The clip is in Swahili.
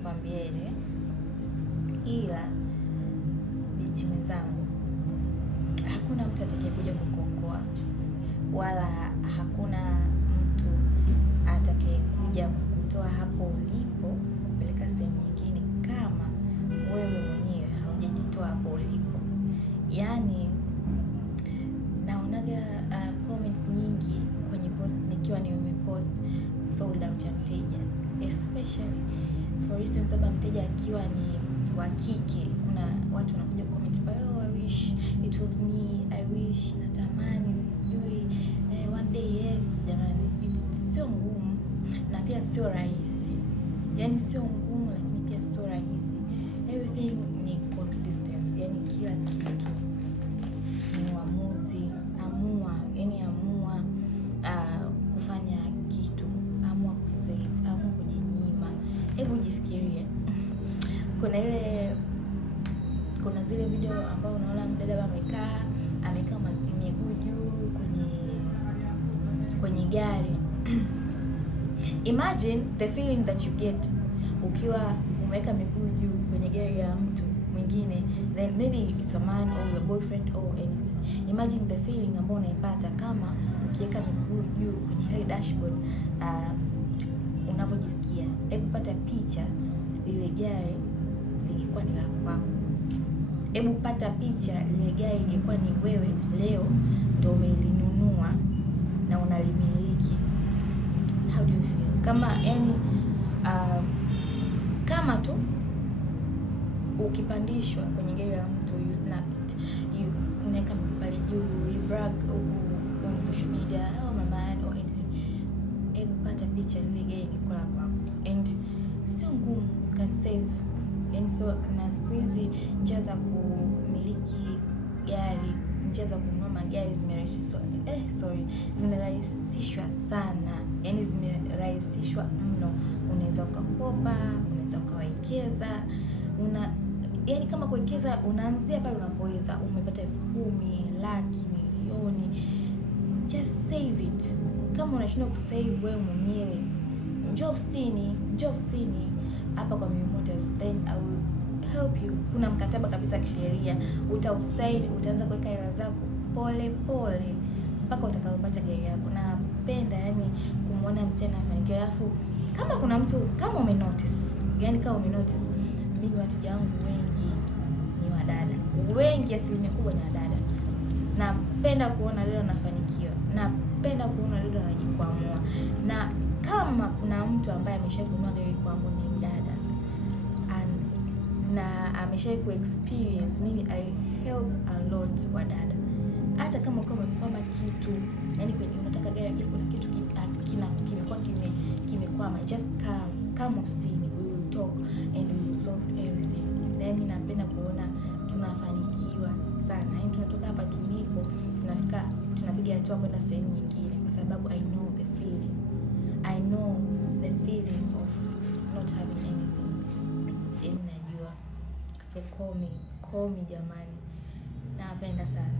nikwambieni, ila binti mwenzangu, hakuna mtu atakayekuja kukuokoa, wala hakuna mtu atakayekuja kukutoa hapo ulipo kupeleka sehemu nyingine kama wewe mwenyewe haujajitoa hapo ulipo. Yaani naonaga comments nyingi kwenye post nikiwa nimepost sold out ya mteja, especially for instance labda mteja akiwa ni wa kike, kuna watu wanakuja comment, oh I wish it was me, I wish, natamani sijui one day. Yes jamani, sio ngumu na pia sio rahisi. Yaani sio ngumu lakini pia sio rahisi. Everything ni consistency, yani kila kitu ni uamuzi. Amua, yani amua kufanya kitu, amua kusave, amua kujinyima. Hebu jifikirie. Kuna zile video ambao unaona mdada amekaa miguu juu kwenye gari. Imagine the feeling that you get ukiwa umeweka miguu juu kwenye gari ya mtu mwingine, then maybe it's a man or your boyfriend or anything. Imagine the feeling ambao unaipata kama ukiweka miguu juu kwenye ile dashboard, unavyojisikia. Hebu pata picha ile gari lingekuwa ni la kwako. Hebu pata picha ile gari ingekuwa ni wewe leo ndio umelinunua na unalimiliki. How do you feel? Kama tu ukipandishwa kwenye gari ya mtu, you snap it, unaweka pale juu, you brag on social media, oh mama or anything. Hebu pata picha ile gari ingekuwa la kwako, and sio ngumu, can save. And so na siku hizi njia za kumiliki gari, njia za kununua magari zimerahisishwa sana. Yani zimerahisishwa mno. Unaweza ukakopa, unaweza ukawekeza, yani kama kuwekeza unaanzia pale unapoweza. Umepata 10,000, laki, milioni, just save it. Kama unashindwa kusave wewe mwenyewe, njoo ofisini hapa kwa Mimi Motors, then I will help you. Kuna mkataba kabisa kisheria, utausaini, utaanza kuweka hela zako pole pole mpaka utakapopata gari yako. Napenda yani kumuona msichana afanikiwe. Alafu kama kuna mtu kama umenotice, mimi wateja wangu wengi ni wadada, wengi, asilimia kubwa ni wadada. Napenda kuona leo anafanikiwa, napenda kuona leo anajikwamua. Na kama kuna mtu ambaye ameshakununua gari kwangu ni mdada na ameshawahi ku experience, mimi I help a lot wadada. Hata kama umekwama kitu, yani kwenye unataka gari lakini kuna kitu kimekuwa kimekwama, just come ofisini, we will talk and we will solve everything. Na mimi napenda kuona tunafanikiwa sana, yani tunatoka hapa tulipo tunapiga hatua kwenda sehemu nyingine, kwa sababu I know the feeling of not having anything. Najua. So call me jamani, napenda sana.